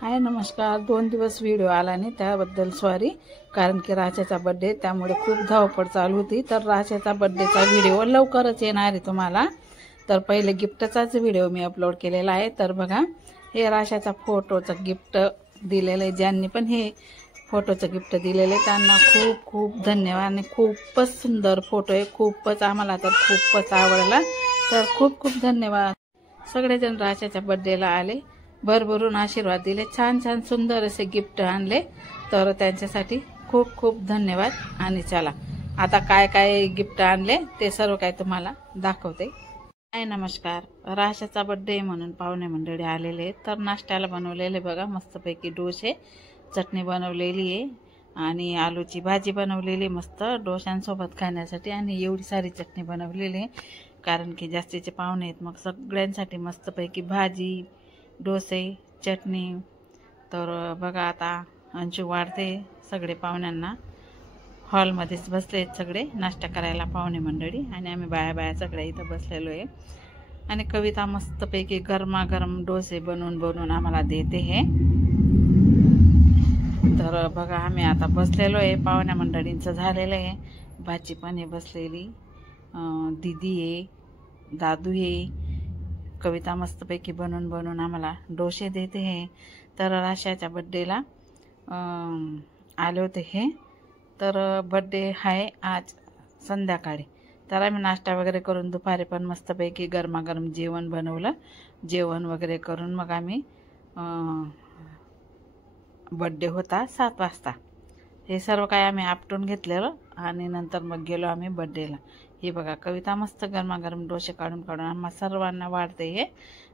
हाय नमस्कार। 2 दिवस व्हिडिओ आला नाही त्याबद्दल सॉरी, कारण की राशाचा बर्थडे त्यामुळे खूप धावपळ चालू होती। तर राशाचा बर्थडेचा व्हिडिओ लवकरच येणार आहे तुम्हाला। तर पहिले गिफ्टचाच व्हिडिओ मी अपलोड केलेला आहे। तर बघा, हे राशाचा फोटोचं गिफ्ट दिलेलं आहे। ज्यांनी पण हे फोटोचं गिफ्ट दिलेले त्यांना खूप खूप धन्यवाद। आणि खूपच सुंदर फोटो आहे, खूपच आम्हाला तर खूपच आवडला। तर खूप खूप धन्यवाद। सगळेजण राशाच्या बर्थडेला आले, भरभरून आशीर्वाद दिले, छान छान सुंदर असे गिफ्ट आणले। तर त्यांच्यासाठी खूप खूप धन्यवाद। आणि चला आता काय काय गिफ्ट आणले ते सर्व काय तुम्हाला दाखवते। हाय नमस्कार। राशाचा बर्थडे म्हणून पाहुणे मंडळी आलेले आहेत। तर नाश्त्याला बनवलेले बघा मस्तपैकी डोसे, चटणी बनवलेली आहे आणि आलूची भाजी बनवलेली मस्त डोशांसोबत खाण्यासाठी। आणि एवढी सारी चटणी बनवलेली आहे कारण की जास्तीचे पाहुणे आहेत, मग सगळ्यांसाठी मस्तपैकी भाजी, डोसे, चटणी। तर बघा आता अंशू वाढते, सगळे पाहुण्यांना हॉलमध्येच बसले आहेत सगळे नाश्ता करायला पाहुणे मंडळी। आणि आम्ही बाया सगळे इथं बसलेलो आहे। आणि कविता मस्तपैकी गरमागरम डोसे बनवून आम्हाला देते हे। तर बघा आम्ही आता बसलेलो आहे, पाहुण्या मंडळींचं झालेलं आहे। भाची पण आहे बसलेली, दीदी आहे, दादू आहे। कविता मस्तपैकी बनवून आम्हाला डोसे देते हे। तर राशाच्या बर्थडेला आले होते हे। तर बर्थडे आहे आज संध्याकाळी। तर आम्ही नाश्ता वगैरे करून दुपारी पण मस्तपैकी गरमागरम जेवण बनवलं। जेवण वगैरे करून मग आम्ही बर्थडे होता 7 वाजता, हे सर्व काय आम्ही आपटून घेतलेलं आणि नंतर मग गेलो आम्ही बर्थडेला। हे बघा कविता मस्त गरमागरम डोसे काढून आम्हा सर्वांना वाढते हे,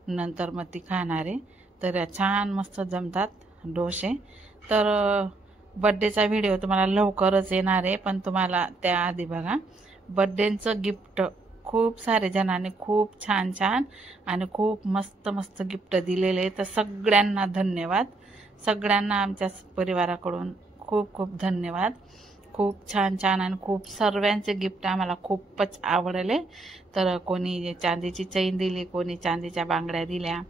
नंतर मग ती खाणारे। तर छान मस्त जमतात डोसे। तर बर्थडेचा व्हिडिओ तुम्हाला लवकरच येणार आहे, पण तुम्हाला त्याआधी बघा बर्थडेचं गिफ्ट खूप सारे जणांनी खूप छान छान आणि खूप मस्त मस्त गिफ्ट दिलेले। तर सगळ्यांना धन्यवाद, सगळ्यांना आमच्या परिवाराकडून खूप खूप धन्यवाद। खूप छान छान आणि खूप सर्वांचे गिफ्ट आम्हाला खूपच आवडले। तर कोणी चांदीची चैन दिली, कोणी चांदीच्या बांगड्या दिल्या,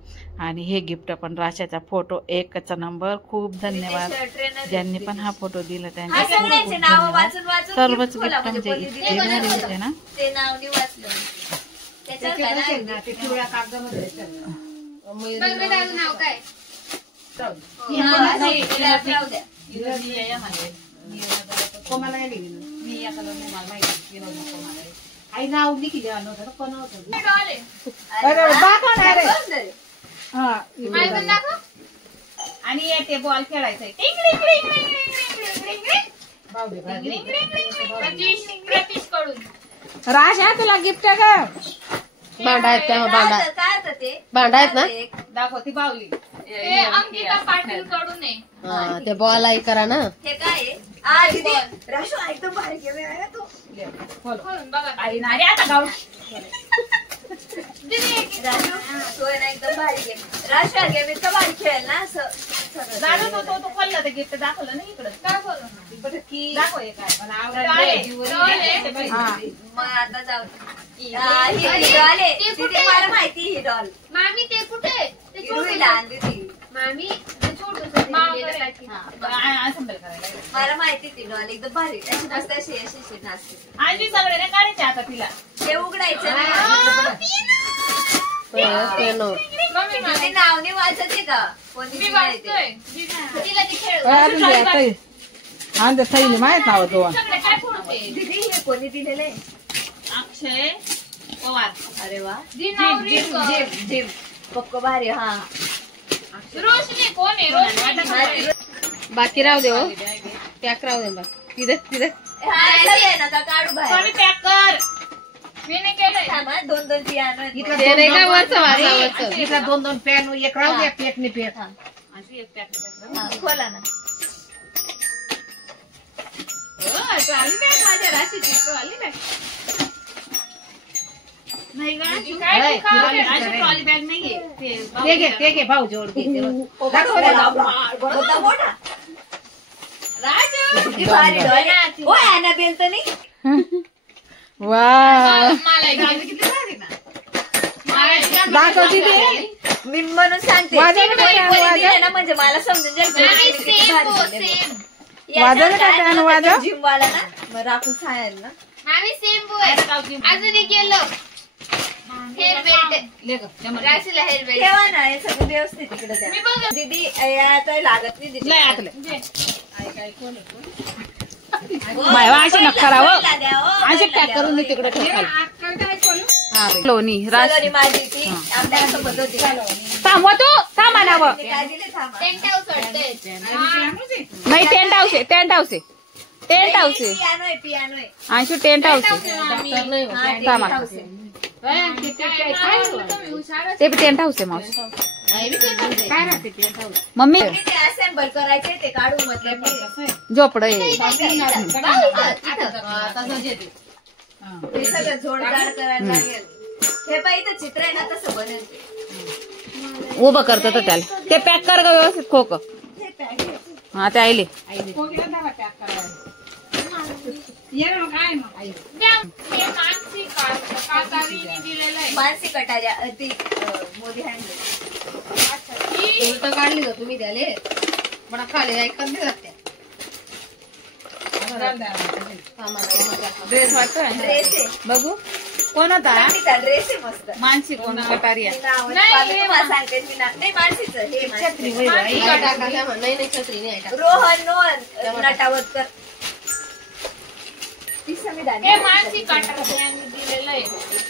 आणि हे गिफ्ट पण राशाचा फोटो एकच नंबर। खूप धन्यवाद ज्यांनी पण हा फोटो दिला त्यांचे खूप खूप धन्यवाद। सर्वच गिफ्ट म्हणजे इतके भारी होते ना। आई नाव लिखी द्या नव्हतं कोण होतं। आणि ते बॉल खेळायचंय। राशा तुला गिफ्ट का भांडा आहेत का? भांडा आहेत ना, दाखवती बावली अंकिता पाटील कडून आहे। हा ते बॉल आई करा ना। हे काय राशू एकदम भारी गेले आहे तू बघा आई नारे आता गाव राशू तो आहे ना एकदम भारी गेम। राशू गेम इतका भारी खेळेल ना असं जाणत होतो तो खोलला ते गिफ्ट दाखवलं ना इकडं। काय बोलू की दाखव हे काय पण आवडलं। मग आता जाऊ ही डॉल आहे, तिथे मला माहिती ही डॉल। मामी ते कुठे ते हिरोईला आणली ती मामी ते छोटूस मला माहिती ती डॉल एकदम भारी अशी मस्त अशी अशी नाचते। आजी सगळे नाही काढायचे आता तिला, ते उघडायचं ना तिथे नाव नाही वाचते का कोणी तिला ते खेळ थैली माहित नाव दोन सगळे काय फोडते दीदी हे कोणी दिलेले? अक्षय पवार। अरे वा जिम जिम पक्क भारी। हा रोशनी कोण आहे? रोशनी बाकी राहू दे हो, पॅक राहू दे बा तिथे नका काढू बाहेर। कोणी पॅक कर, मी नाही केलंय। थांबा 2-2 ती आणत ते नाही का वरचं इथला 2-2 पॅन एक राहू दे, पॅक नाही पॅक अशी एक पॅक खोला ना। आली बॅग माझ्या राशीची आली बॅग नाही का? काय ट्रॉली बॅग नाहीये, ते घे भाऊ जोड राजू भारी डॉल ओ ॲनाबेल तर नाही। वा मला किती भारी ना दाखव दीदी। मी म्हणून सांगते वाजवलं कोणी- का कोणी वाजव? दिलं ना म्हणजे मला समजून जाईल की नाही, तुम्ही किती सेम भारी हो, झाले. सेम. वाजवलं का याच्यात त्यानं काय वाजव? जिम वाला ना मग राखून सांगेल ना आम्ही सेम बोय. अजून एक गेलो हेअर बेल्ट राशीला हेअर बेल्ट ठेवा ना हे सगळं व्यवस्थित तिकडे द्या मी बघ दीदी यात लागत नाही दीदी मायवा अशी नका करावं बैला द्या, हो, अशी बैला पॅक द्या, करून हो. मी तिकडे ठेवाल लोणी सलोनी माझी ती आपल्यासोबत होती थांबवा तू थांब आणावं तिने काय दिले थांबा टेंट हाऊस वाटतंय. नाही टेंट हाऊस आहे टेंट हाऊस आहे टेंट हाऊस आहे पियानो आहे पियानो आहे अंशू टेंट हाऊस आहे हा, ते थांबा. house आहे. ते बी टेंट हाऊस आहे मावशी मम्मी तुम्ही ते असेंबल करायचे ते काढू मतलब झोपड आहे ते सगळं जोडदार करायला लागेल हे पाहिजे इथं चित्र आहे ना तसं बनेल ते. उभं करत तर त्याला ते पॅक कर ग व्यवस्थित खोक हे पॅक घ्यायचं. हा ते आईले मानसी कटाच्या ती मोदी हँड उलट काढली का तुम्ही त्याले बडा खाली ऐकत नाही जात त्या. ड्रेस वाटतोय ड्रेस आहे बघू कोण होता चांदीचा ड्रेस आहे मस्त मानसी कोण कटारिया मी नाव तुम्हाला सांगते मी नाव नाही मानसीचं हे मानसीचं. इका टाका त्या म्हण. नाही छत्री नाही आहे. रोहन नोहन नटावरकर ती संविधान हे मानसी काटा यांनी दिलेलं आहे.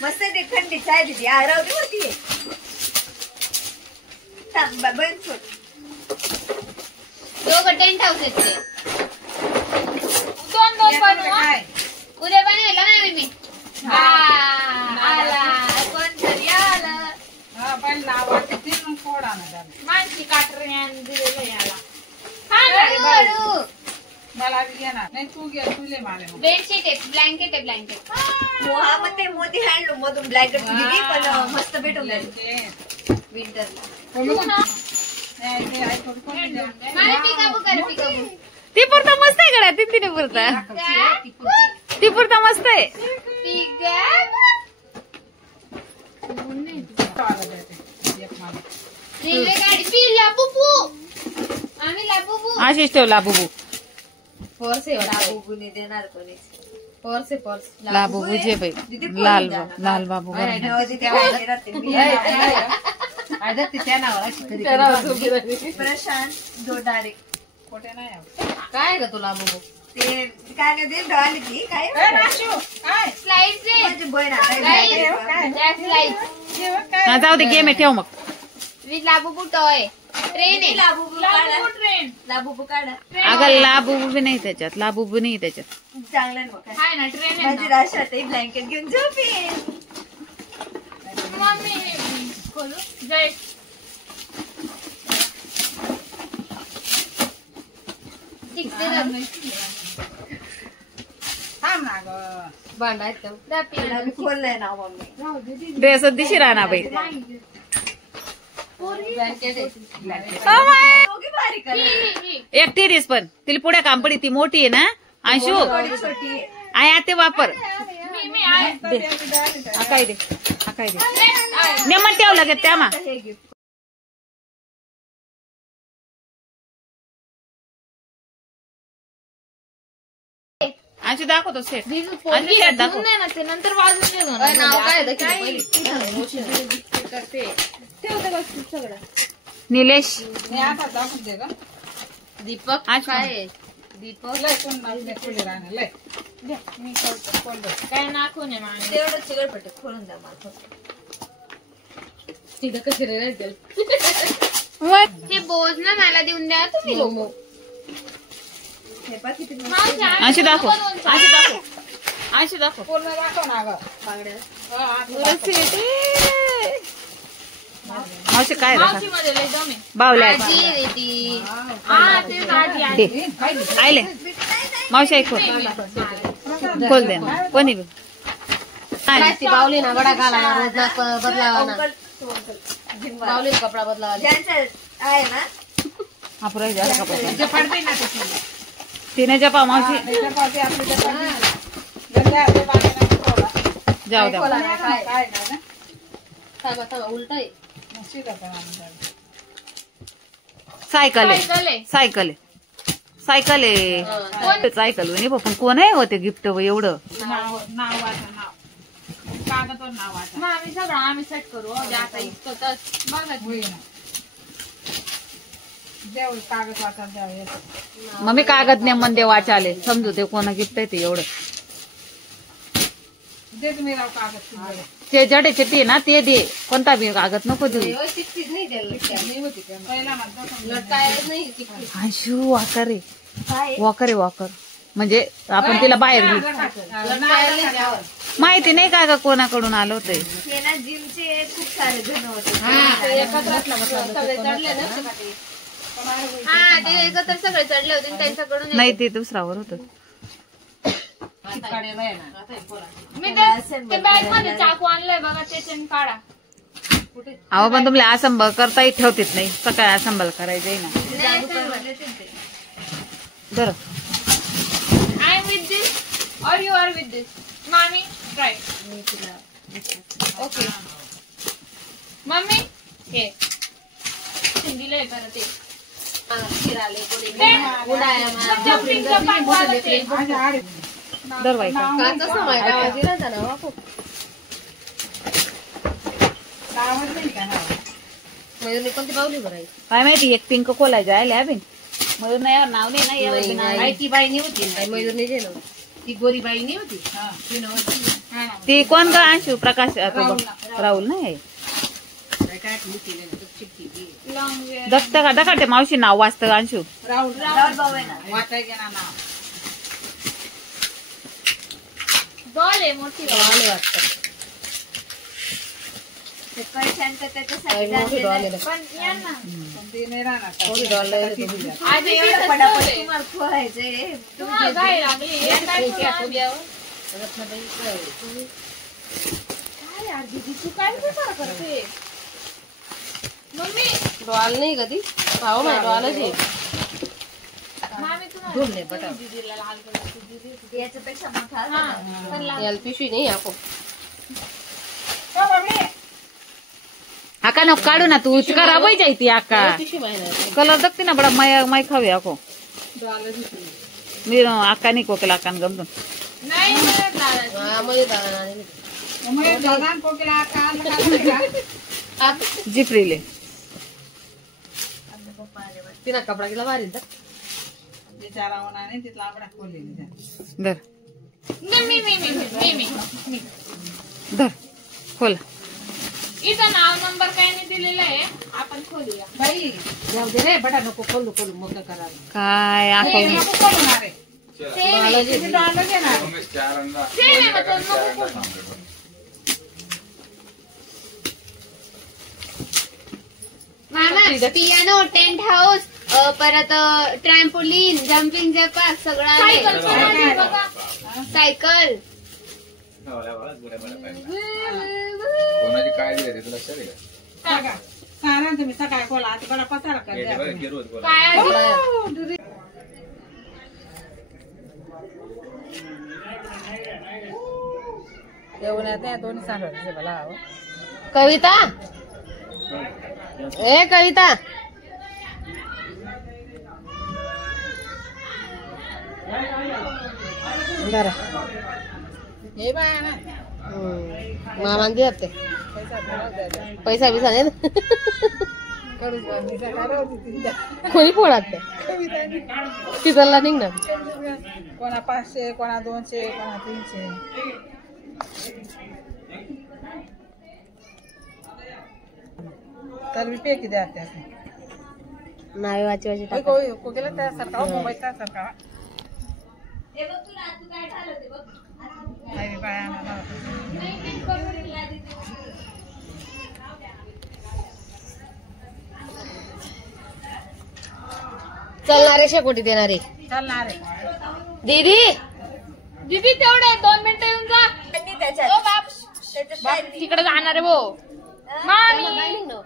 मस्त ते थंडीच आहे दीदी राहते होती बन दोघं टेंट हाऊस आहेत ते. दोन बनवू हा. उद्या बनवेल ना मी आला कोणतरी आलं मानसी काटर यांनी दिलेलं आहे याला. हळू. बेडशीट आहे ब्लँकेट आहे ब्लँकेट मोहा मग ते मोदी हँडलूम मधून ब्लँकेट दिली पण मस्त भेटून जाईल विंटरला मला पिकाबू कर पिकाबू ती पुरता मस्त आहे गड्या ती तिने पुरता ती पुरता मस्त आहे रेल्वे गाडी पी लाबुबू आम्ही लाबुबू आशिष ठेवला बुबू पर्स आहे वाटतं. बुबुने देणार कोणी पर्स आहे पर्स. ला बुबू जे बाई लाल लाल बाबू आयदर ती त्या नावावर अशी कधी कधी प्रशांत जोडारे काय ग तुला बघू ते काय नाही देईल डॉली ती काय स्लाइड्स आहे माझी बहीण आता त्या स्लाइड्स हा जाऊ दे गेम आहे ठेव मग विथ लाबुबू टॉय ट्रेन आहे लाबुबू लाबुबू ट्रेन लाबुबू काढा अगं ला बुबू बी नाही त्याच्यात ला बुबू नाही त्याच्यात चांगलं आहे मग काय हाय ना ट्रेन आहे माझी ना. राशा ते ब्लँकेट घेऊन झोपे मम्मी खोलू जय भांडा आहेत त्या. मी खोललंय ना मम्मी ड्रेस दिशी राहणार बाई ब्लँकेट आहे. दोघी भारी कलर एकटी रिस पण तिला पुढे काम पडी ती मोठी आहे ना अंशू थोडी छोटी आहे. आय आते वापर मी आहे आकाय दे आकाय दे नेमन ठेव लगेच त्या मा हे गिफ्ट अंशू दाखवतो सेट पोरगी अंशू सेट दाखव नाही ना ते नंतर वाजून घेऊन अरे नाव काय आहे त्याचं पहिली? निलेश दीपक आज काय आहे? दीपक काय नाखून आहे माझं तेवढं चिकटपट्टी खोलून द्या मला तिथं कशी रे राहतील? हे बोज ना मला देऊन द्या तुम्ही मोमो. हे पहा किती मस्त. मावशी आहे. अंशू दाखव दोन अंशू दाखव अंशू दाखव बांगड्या. मावशी काय दाखव मावशीमध्ये लय दम आहे. बावल्या आजी आहे ती. हा तेच आजी आहे. दे आयले मावशी ऐक खोल दे ना कोणी बी काय ती बावली ना बडा घाला ना रोज ना बदलावा ना अंकल, तो अंकल, झिंगवा. बावली कपडा बदलावा ज्यांचं आहे ना आपण तिने जपा मावशी जाऊ द्या काय थांबा थांबा उलट आहे सायकल आहे सायकल आहे. सायकल आहे सायकल आहे सायकल नाही पण कोण आहे होते गिफ्ट एवढं नाव वाचा नाव कागदवर नाव वाचा मग आम्ही सगळं आम्ही सेट करू आता इतकंच बघा होईल ना देऊ कागद वाचा द्यावं मग मी कागद नेमन दे वाचाले समजू ते कोणा गिफ्ट आहे ते एवढं दे तुम्ही राव कागद तुम्हाला. ते जडे चिठ्ठी आहे ना ते दे कोणता बी कागद नको देऊ चिठ्ठीच नाही द्यायला पहिला म्हणतो समजा. लटकायलाच नाही चिठ्ठी. आयशू वाकर आहे काय वाकर आहे वाकर म्हणजे आपण तिला बाहेर घेऊ लटकायला नाही द्यावं. माहिती नाही का कोणाकडून आलं होतंय हे ना जिमचे खूप सारे जण होते सगळे चढले ना हा ते एकत्र सगळे चढले होते आणि त्यांच्याकडून नाही ते दुसरावर होत मी ते बॅग मध्ये चाकू आणलंय बघा त्याच्याने काढा अहो पण तुम्हाला असंबल करताही ठेवतेत नाही सकाळी असंबल करायचंय ना बरं आय एम विथ दिस और यू आर विथ दिस मामी ट्राय ओके मम्मी हे दिलंय परत ते जम्पिंग दर बाई का काचा समाय गावात दिला ना बापू. गावात नाही का नाव? मयूरने कोणती पावली भरायची काय माहिती एक पिंक कोला जायला अभिन मयूर नाही यार नाव नाही ना यावर बी नाव आहे. ती बाईनी होती काय मयूरने दिलं ती गोरी बाईनी होती हा. ती नव्हती ती कोण ग अंशू प्रकाश राहुल नाही काय होती चिठ्ठी ती लॉंग वेअर दखते मावशी नाव वाचतं अंशू राहुल राहुल भाऊ आहे ना वाचाय गेला नाव डॉल आहे मोठी doll. डॉल वाटतं ते पैशांचं त्याच्यासाठी झालेलं. पण यांना पण ते नाही राहणार थोडी डॉल आहे रे. आधी एवढं तिथंच पटापट ठेवलंय. तुम्हाला खोलायचंय. तुम्हाला घाई लागली हे काय करू आम्ही? काय यार दीदी तू काय विचार करते मम्मी डॉल नाही कधी पाहू माय डॉलच आहे. मामी तुम्हाला दीदीला लाल कलरची दीदी याच्यापेक्षा मोठा हा असेल. पण लाल याला पिशवी नाही आपण आका नको काढू ना तू चिका राबाई जाई ती आका पिशवी माहिती कलर दखते ना बडा माय खावी आको मी आका नाही कोकेला आकान गमतो नाही मिळत दादाची. मध्ये दादा आणि मग दादा कोकिला का जिपरीले तिला कपडा गेला भारी ना बिचारा होणार नाही तिथला आपला खोललेली धर मी धर खोल इथं नाव नंबर काय नाही दिलेलं आहे आपण खोलूया बाई जाऊ दे रे बटा नको खोलू खोलू मोठं करायला काय आको नको खोलणार आहे सेम आहे तुम्ही डॉलर घेणार सेम आहे मग तो नको खोलू. मामा पियानो टेंट हाऊस परत ट्रॅम्पोलिन जम्पिंग जॅक सगळं सायकल आहे. पण आहे बघा सायकल कोणाची काळजी घेते तुला लक्षात आहे का? सांगा सांगा तुम्ही सकाळी खोला आता बडा पसारा कर हे द्या बघ, तुम्ही. गिरवत बोला. काय आधी? येऊन येत नाही दोन्ही सांगायचे मला हो. कविता ए कविता हे बाय ना मामान दे ते पैसा ठरव द्यायचा पैसा बिसा नाही करूच बंदीचा करा तिथे कोणी फोडात ते तिथला निघ ना कोणा 500 कोणा 200 कोणा 300 तर मी पे किती द्या नाही वाची वाची टाक कोकिला त्यासारखा मुंबईत त्यासारखा हे बघ तुला तू काय झालं ते बघ नाही बाय आम्हाला चलणारे शेकोटी देणारे चालणार आहे दीदी दीदी तेवढे 2 मिनिटं येऊन जा त्यांनी ओ त्याच्यात बाप त्याच्यात काय नाही. तिकडे जाणार आहे भो मामी काय निघणं?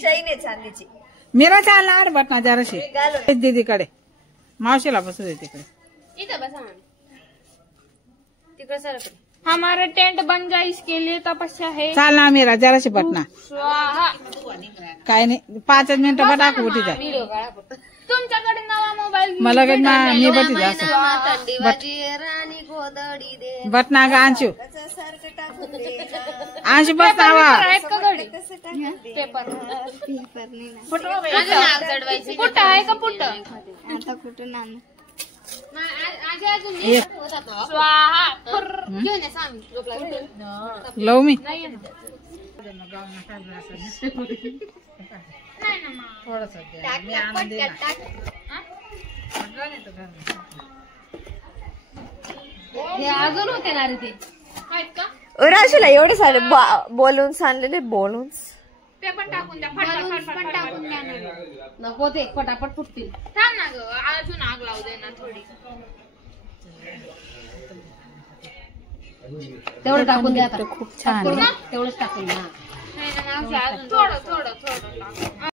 चैन आहे चांदीची मेरा चालणार बटना जराशी घालून दीदीकडे मावशीला बसू दे तिकडे इथं बसा मामी तिकडे सर हमारा टेंट बन जाए इसके लिए तपस्या है। चाल ना मेरा जराशी बटना स्वाहा। काय नाही 5 मिनिटं बटा उठी जा तुमच्याकडे नवा मोबाईल मला काय मी बटी जा असं थंडीवाची राणी गोदडी दे बटना ग अंशू सारखं टाकून दे अंशू बस नावा आहेत का घडी पेपर पुट्ट आहे का पुट्ट आता कुठं ना स्वाहा लव मी हे अजून होते ना रे ते आहेत का राशीला एवढे सारे बॉलून्स आणलेले बॉलून्स ते पण टाकून द्या पण टाकून द्या नको ते पटापट फुटतील थांब ना ग अजून आग लावू दे ना थोडी तेवढं टाकून द्या खूप छान आहे. तेवढंच टाकून द्या. अजून थोडं टाक.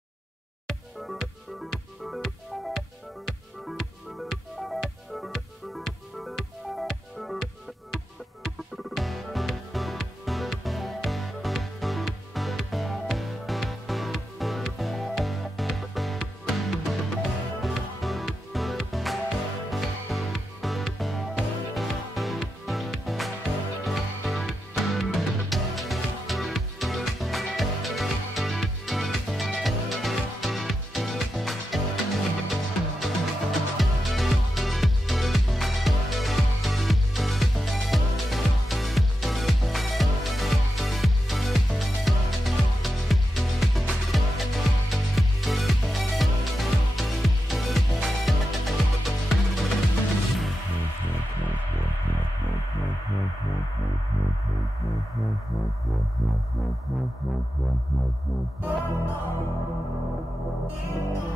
Thank you.